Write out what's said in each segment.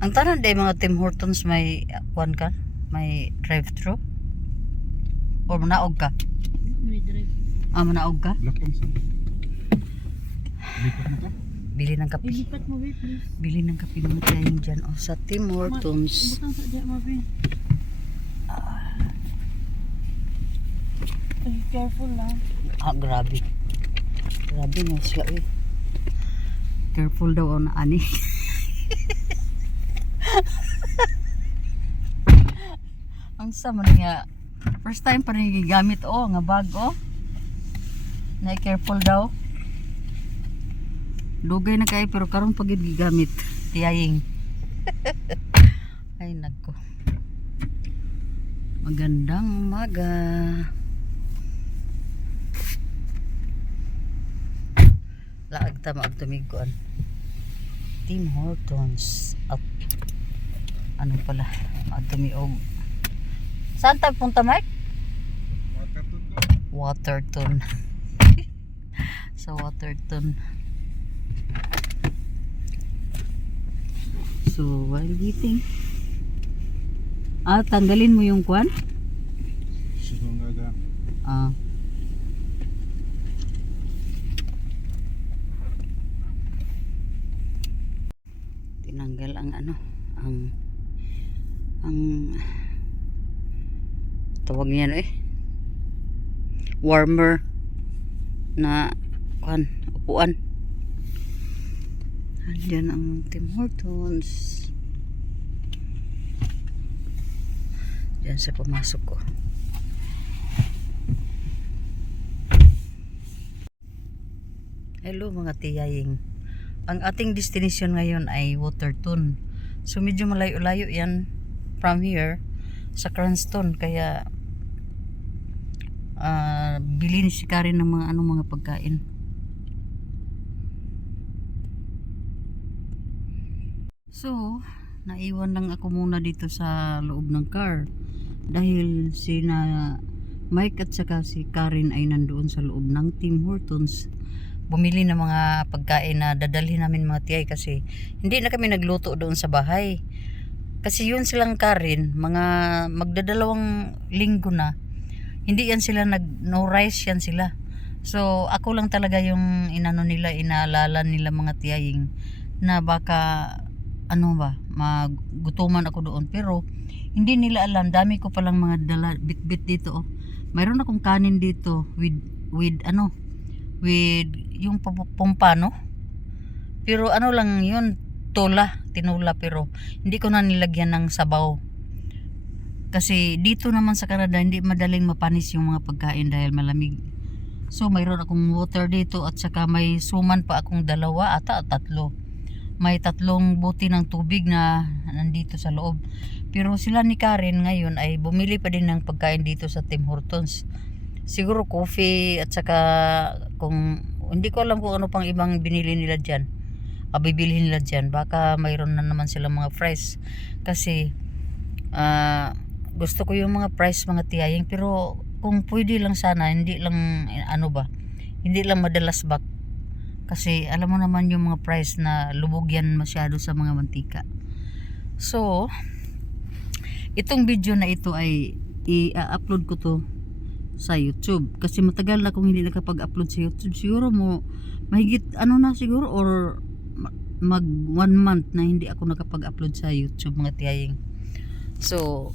Ang tanan day mga Tim Hortons may kuan ka? May drive-thru? O manaog ka? May drive. Manaog ka? Black lang sa. Lipat mo to. Bili ng kape. Ilipat mo, babe, please. Bili ng kape ng tiyaying dyan. O sa Tim Hortons. Butang sa dyan, babe. Ay, careful lang. Grabe. Grabe na siya eh. Careful daw na ani. Ang sama nga. First time pa rin gigamit nga bag na careful daw. Dugay na kayo pero karon pagid gigamit. Tiyaying. Ay nako. Magandang umaga. Laag ta maagtumiguan. Tim Hortons at ano pala maagtumiog. Saan tayo punta, Mike? Waterton. Sa Waterton. So while waiting, tanggalin mo yung kwan? Susungaga. Tinanggal ang ang tawag niyan warmer na upuan. Andiyan ang Tim Hortons. Diyan sa pumasok ko. Hello mga tiyaying. Ang ating destination ngayon ay Waterton. So medyo malayo-layo yan from here sa Cranston. Kaya bilhin si Karen ng mga pagkain. So naiwan lang ako muna dito sa loob ng car dahil sina Mike at saka si Karen ay nandoon sa loob ng Tim Hortons bumili ng mga pagkain na dadalhin namin mga tiyay kasi hindi na kami nagluto doon sa bahay kasi yun silang Karen mga magdadalawang linggo na hindi yan sila no rice yan sila. So ako lang talaga yung inaalala nila mga tiyaying na baka magutuman ako doon pero hindi nila alam dami ko palang mga dala bit-bit dito mayroon akong kanin dito with yung pumpa pero lang yun tinula pero hindi ko na nilagyan ng sabaw kasi dito naman sa Canada hindi madaling mapanis yung mga pagkain dahil malamig. So mayroon akong water dito at saka may suman pa akong dalawa tatlo. May 3 buti ng tubig na nandito sa loob. Pero sila ni Karen ngayon ay bumili pa din ng pagkain dito sa Tim Hortons. Siguro coffee at saka kung hindi ko alam kung ano pang ibang binili nila dyan. Bibilhin nila dyan. Baka mayroon na naman silang mga fries. Kasi gusto ko yung mga fries mga tiyaying. Pero kung pwede lang sana, hindi lang hindi lang madalas bak. Kasi alam mo naman yung mga price na lubog yan masyado sa mga mantika. So, itong video na ito ay i-upload ko to sa YouTube. Kasi matagal na akong hindi nakapag-upload sa YouTube. Siguro mahigit siguro or mag 1 month na hindi ako nakapag-upload sa YouTube mga tiyaying. So,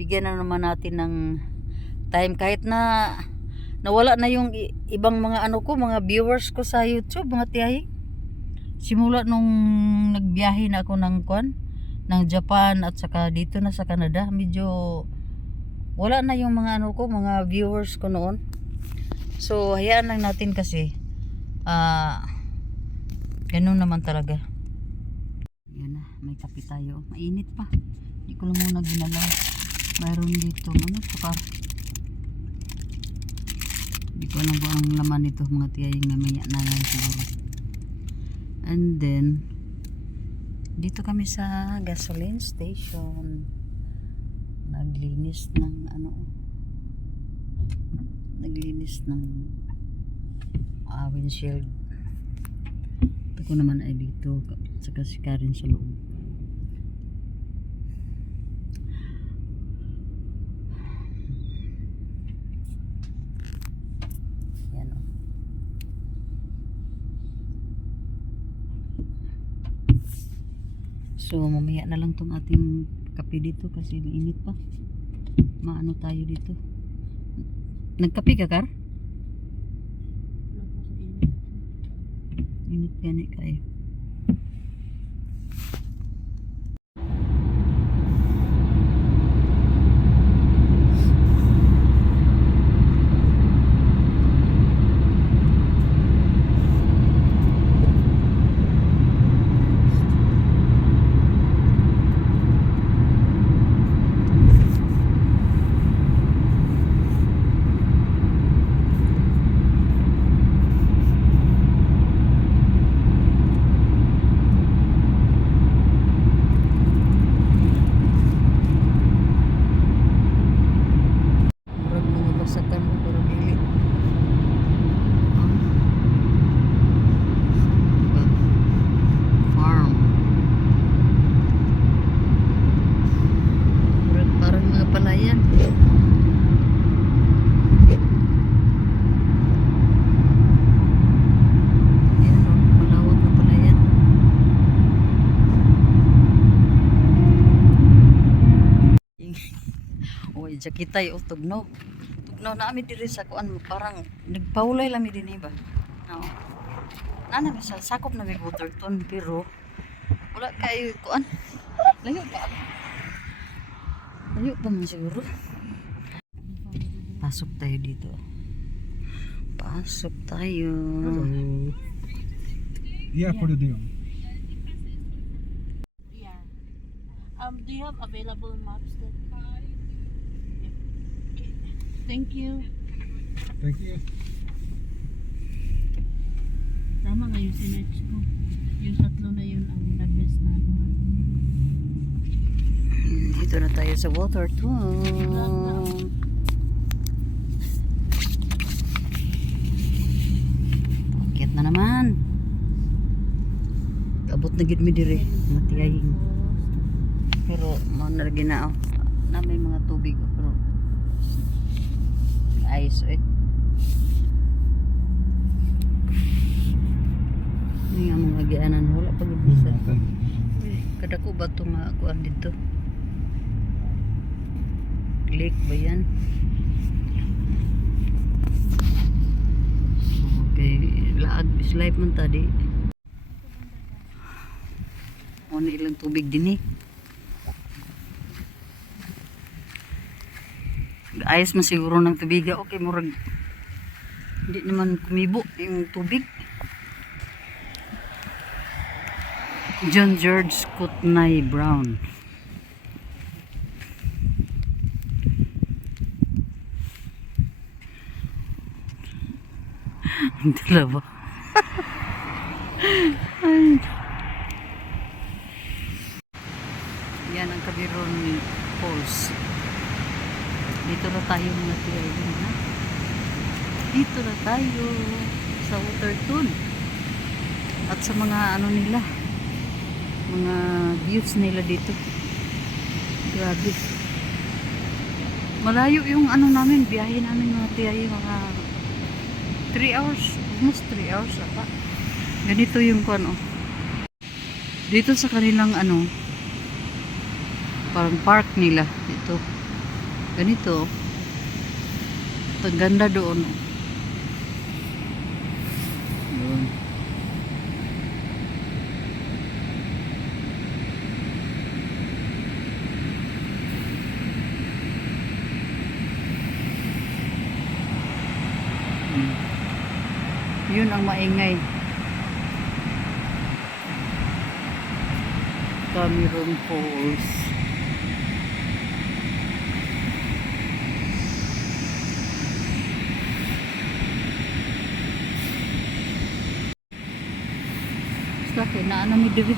bigyan na naman natin ng time kahit na nawala na yung ibang mga mga viewers ko sa YouTube mga tiyahi. Simula nung nagbiyahe na ako ng Japan at saka dito na sa Canada, medyo wala na yung mga mga viewers ko noon. So hayaan lang natin kasi ganun naman talaga. Yan na, may kape tayo. Mainit pa. Hindi ko lang muna ginalaw. Mayroon dito sukar. Hindi ko alam kung ang laman nito mga tiyaying mamaya na lang siguro. And then dito kami sa gasoline station. Naglinis ng windshield. Ito ko naman ay dito saka si Karen sa loob. So mamaya na lang tong ating kape dito kasi init pa. Maano tayo dito. Nagkape ka, Kar? Init yan eh kayo. Murag mga basakan mo pero dili. Farm. Murag parang mga palayan. Ayan o, malawak na palayan. Oy, jakitay o tugnaw. Tugnaw na ami diri sa kuan parang nagpaulay lang mi dinhi ba. No. Nana mi sa sakop na mi Waterton pero wala kay kuan. Layo pa. Layo pa man siguro. Pasok tayo dito. Pasok tayo. Yeah, for the deal. Yeah. Do you have available maps that? Okay. Thank you. Thank you. Tama nga yung sinerch ko. Yung tatlo na yun ang the best na ano. Dito na tayo sa Waterton. Akit na naman. Abot na gid mi dire, matiyaying. Pero mo na ginao. Na may mga tubig pero ice eh. Ini nga mga gianan wala pa gid bisa. Kada ko ba ito nga kuan dito? Lake ba yan? Okay, laag is life man tadi. Ano ilang tubig din eh. Ayos man siguro ng tubig. Okay, murag hindi naman kumibo yung tubig. John George Kootenai Brown. Hindi ba? Ay. Yan ang Cabiron Falls. Dito na tayo mga tiyayin, ha? Dito na tayo sa Waterton. At sa mga ano nila, mga views nila dito. Grabe. Malayo yung ano namin, biyahe namin mga tiyayin, mga 3 hours, almost 3 hours ata. Ganito yung ano. Dito sa kanilang ano, parang park nila dito. Ganito. Ang ganda doon. Doon. Yun ang maingay. Cameron Falls. Basta kinaano mi David.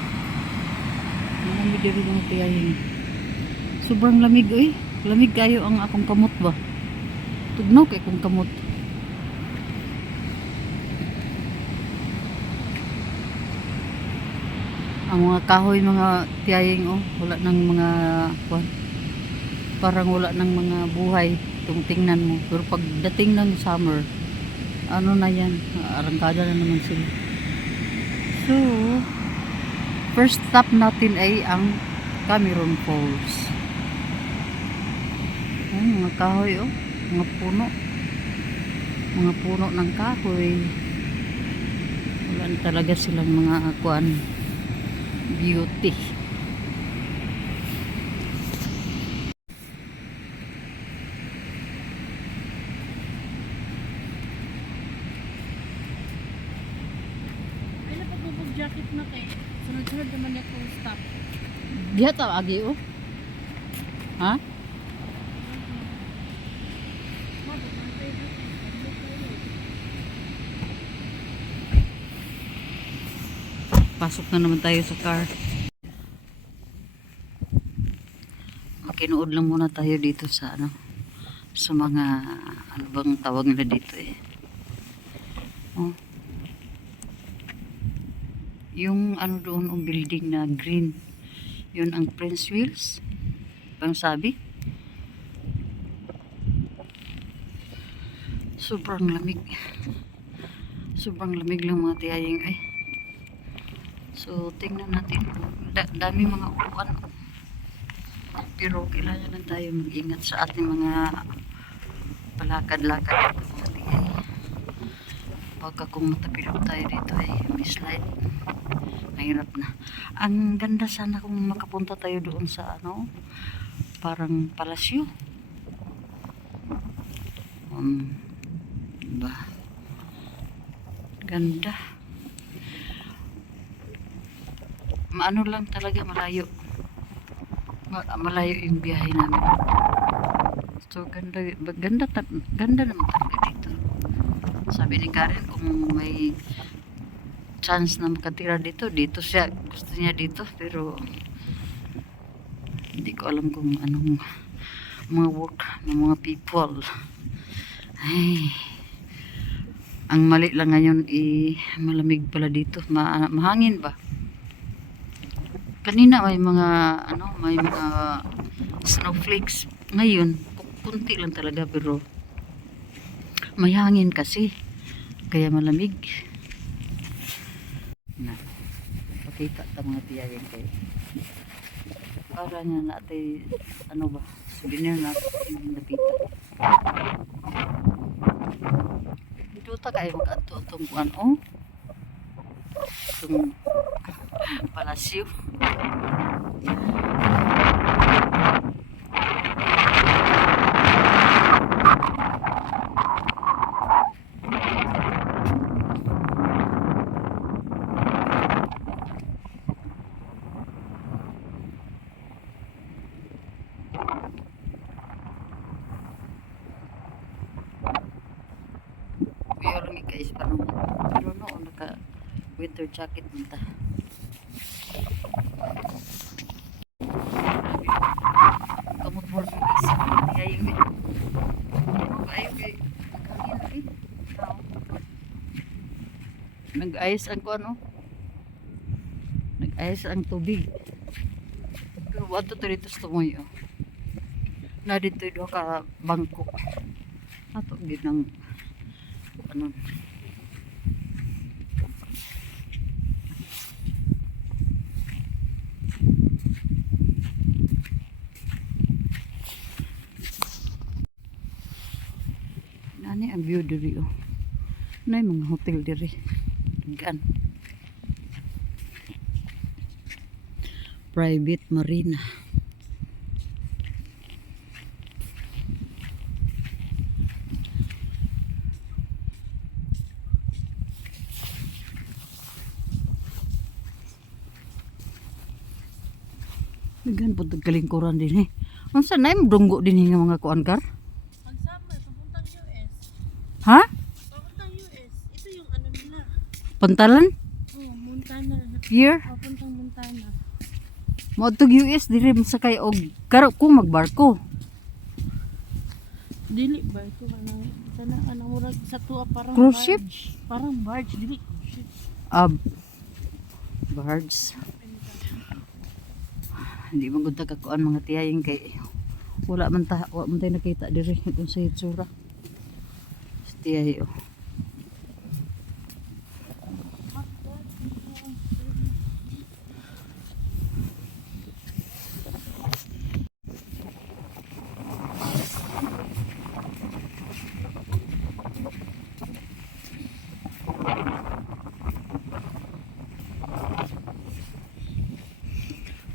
Ano mi David ang tiyahin. Sobrang lamig eh. Lamig kayo ang akong kamot ba. Tugnaw kay kong kamot. Ang mga kahoy mga tiyaying oh, wala nang mga kwan. Parang wala nang mga buhay kung tingnan mo. Pero pagdating ng summer, ano na yan, arangkada na naman sila. So, First stop natin ay ang Cameron Falls. Mga kahoy oh. Mga puno. Mga puno ng kahoy. Wala na talaga silang mga kuan beauty. Ay, napagubog jacket na kay. Sunod-sunod naman ako stop. Diha ta agi oh. Ha? Pasok na naman tayo sa car. Makinuod lang muna tayo dito sa ano, sa mga ano bang tawag nila dito eh. Oh. Yung ano doon ang building na green, yun ang Prince Wheels. Bang sabi? Sobrang lamig. Sobrang lamig lang mga tiyaying ay. So, tingnan natin. Dami mga upuan. Pero kailangan lang tayo mag-ingat sa ating mga palakad-lakad. Baka kung matapilok tayo dito ay may slide. Mahirap na. Ang ganda sana kung makapunta tayo doon sa ano, parang palasyo. Diba? Ganda. Maano lang talaga, malayo. Malayo yung biyahe namin. So ganda, ganda naman talaga dito. Sabi ni Karen kung may chance na makatira dito siya, gusto niya dito, pero hindi ko alam kung anong mga work ng mga people. Ay, ang mali lang ngayon malamig pala dito, mahangin ba? Kanina may mga may mga snowflakes. Ngayon, kunti lang talaga pero may hangin kasi. Kaya malamig. Na. Pakita ta mga tiyayin kayo. Para nga natin ano ba? Souvenir natin yung napita. Dito ta kayo mag-ato itong ano? Itong palasyo. Kaya lang guys, parang pero no, naka winter jacket nita. Kamot mo lang isip kaya yung ayaw kay nag-ayos ang ko ano, nag-ayos ang tubig. Pero wato to dito sa tumoy oh. Na dito do ka bangko ato ginang ano nani ang view diri oh. Nay mga hotel diri gan private marina. Gan po kalingkuran din eh. Unsa na yung dunggo din nga mga kuan kar? Ang summer, papuntang US. Ha? Papuntang US. Ito yung ano nila. Pantalan? Oh, Montana. Here? Papuntang Montana. Mo tug US diri sakay og karo kung magbarko. Dili ba ito kanang sana anang murag sa tuwa parang Cruise ship? Parang barge dili cruise ship. Birds. Hindi magud ta kakuan mga tiyaying kay wala man tayo nakita diri kung sa hitsura. Si tiyay oh.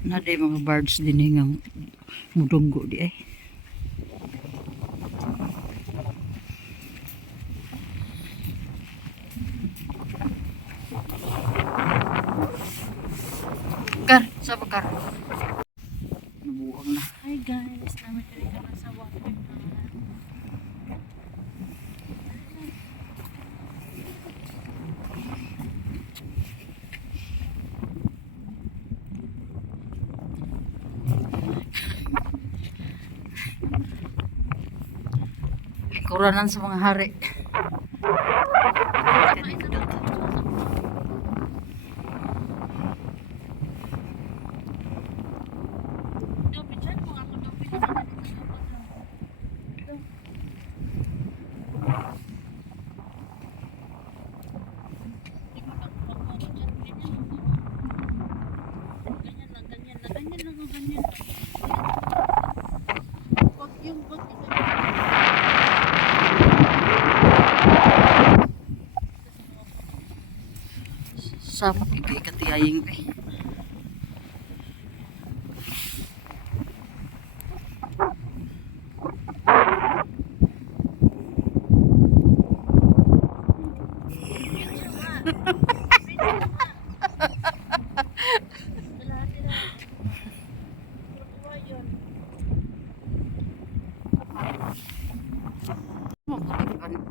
Na day mga birds din nga mudunggo di ay. Kar, sa bakar. Nabuang na. Hi guys, namin diri ka sa water na. Lingkuranan sa mga hari. Dobi dyan mo ako dobi na sa ganyan lang, ganyan lang, ganyan lang, ganyan lang. Wag yung wag Sa makikay katiyaying eh.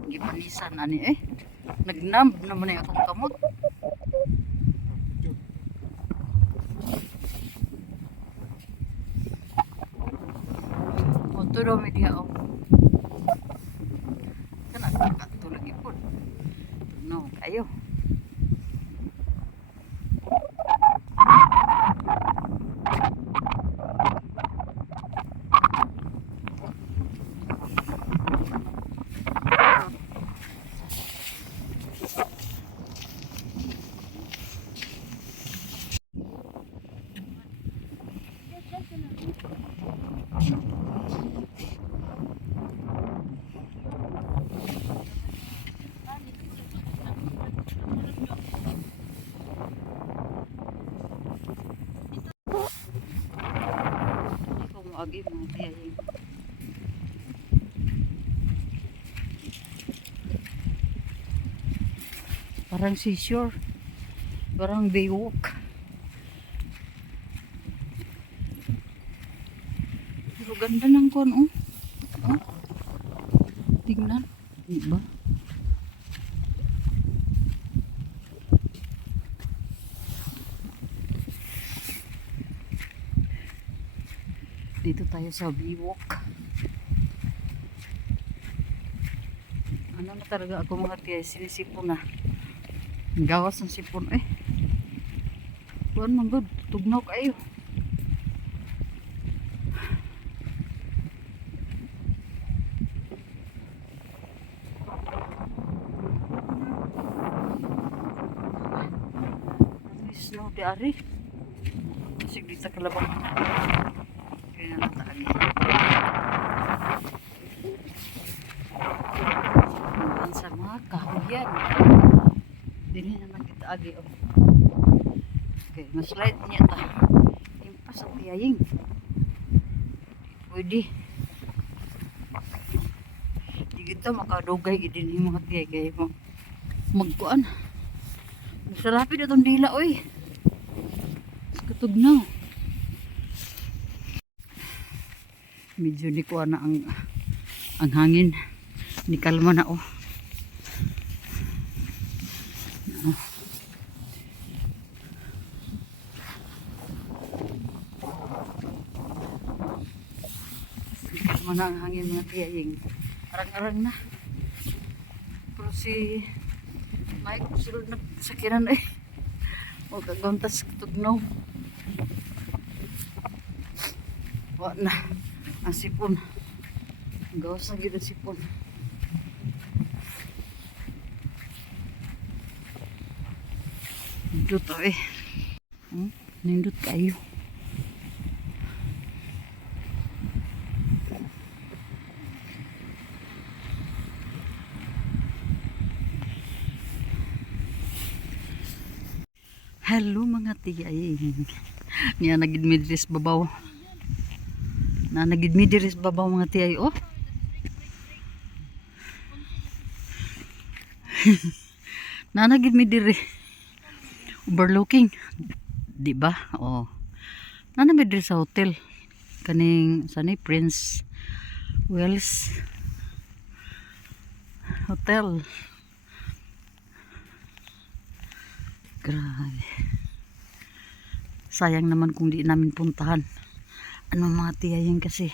Gipanisan ani eh. Nagnamb naman ay akong kamot. Moto daw may diha oh. Kana katulog ipon. No, kayo. Ikaw mo agi mga tiyaying. Parang seashore. Parang baywalk. Pero ganda ng kon oh. Oh. Tingnan. Diba? Dito tayo sa baywalk. Ano na talaga ako mga tiya, sinisipon na. Gawas ng sipon eh. Kuan man good, tugnaw kayo. Snow di ari. Kasi dito kalabang. Kaya na taagi. Ang sa mga kahuyan. Dili naman kita agi oh. Okay, mas light niya ta. Impas ang tiyaying. Pwede. Di kita makadugay gidin yung mga tiyay kaya mo magkuan. Salapit itong dila oy. Katugnaw. Medyo di ko na ang hangin. Ni kalma na oh. Kalma na ang hangin mga tiyaying. Arang-arang na. Pero si Mike sulod nagsakiran eh. O kaguntas tugnaw. Wa na ang sipon. Gawas na gid ang sipon. Nindot eh. Nindot kayo. Hello mga tiyaying. Niya nagid mi diri sa babaw. Na nagid mi diri sa babaw mga tiyay oh. Na nagid mi diri. Overlooking. Di ba? Oh. Na mi diri sa hotel. Kaning sanay Prince Wells Hotel. Grabe. Sayang naman kung di namin puntahan. Ano mga tiyayin kasi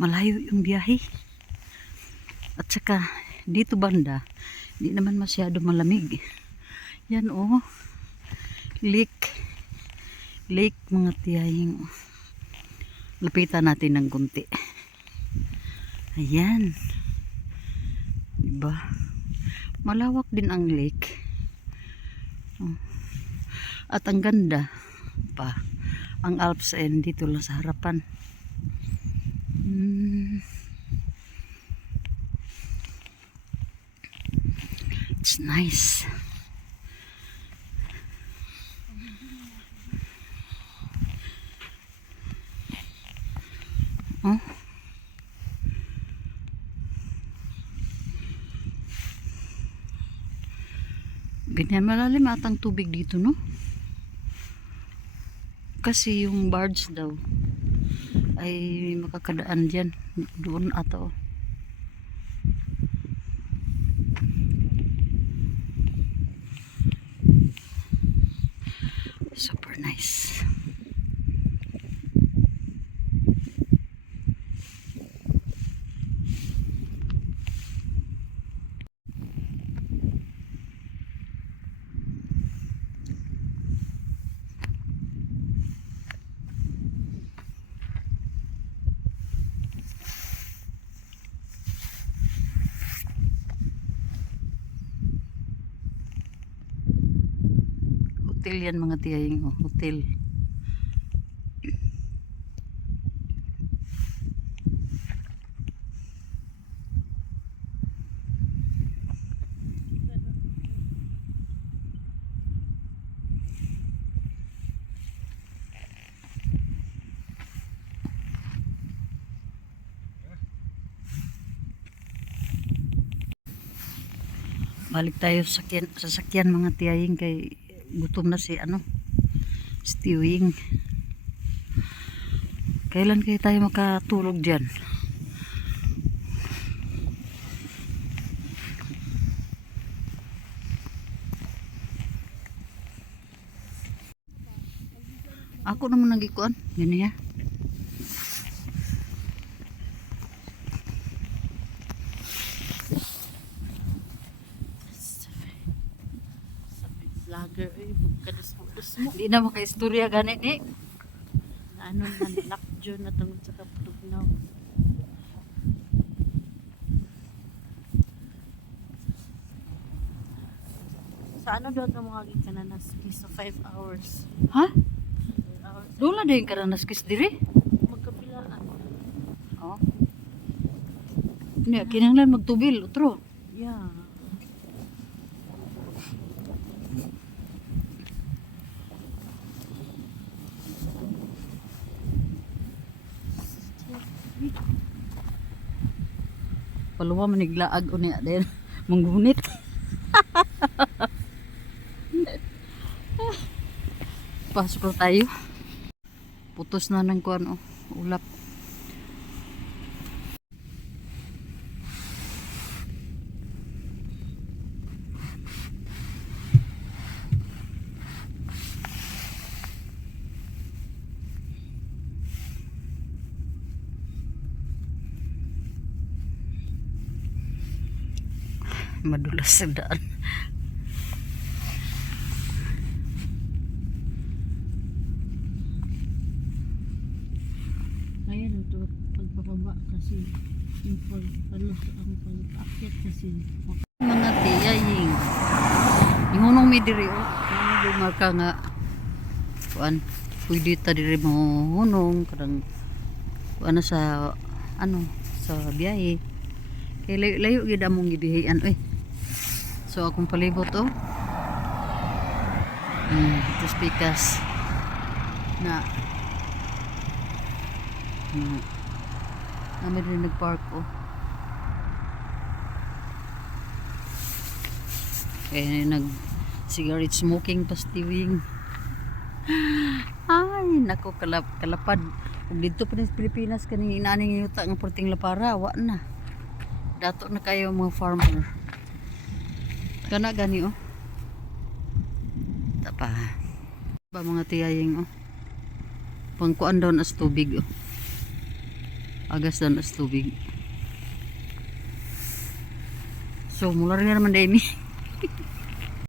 malayo yung biyahe. At saka dito banda, di naman masyado malamig. Yan oh. Lake. Lake mga tiyayin. Lapitan natin ng kunti. Ayan. Diba? Malawak din ang lake. Oh. At ang ganda pa ang Alps and dito lang sa harapan. It's nice. Oh. Ganyan malalim atang tubig dito, no? Kasi yung barge daw ay makakadaan dyan doon ato. Super nice. Hotel yan mga tiyaying oh, hotel. Balik tayo sa sasakyan mga tiyaying kay gutom na si ano Stewing. Kailan kayo tayo makatulog dyan? Ako naman nagikuan yun ya. Vlogger eh, bugkadus mo. Hindi na makaistorya ganit eh. Na ano man, lakjo na tungod sa kapugnaw. Sa ano daw ito mga gikananaski? So 5 hours. Ha? 5 hours. Doon din ka na naskis diri? Magkapilaan. Oo. Hindi, kinahanglan magtubil, utro. Yeah. Paluwa maniglaag o niya din. Manggunit. Pasok na tayo. Putos na ng kuan oh, ulap. Madulas sa daan. Kaya na ito pagpapaba kasi yung pagpalos ang pag-aakyat kasi Mga tiyaying. Yung unong may diri oh. Ano lumarka nga kuan pwede ta diri mo hunong kadang ano sa ano sa biyahe. Kay layo gid among gibihian oy. So akong palibot oh. Ito speakers. na namin rin nagpark oh. Kaya nag cigarette smoking pastiwing. Ay nako kalapad ug dito pa sa Pilipinas kaning inaning yuta nga perting lapara wa na dato na kayo mga farmer kana gani oh tapa ba mga tiyaying oh pangkuan daw as tubig oh agas daw as tubig so mula rin naman dahil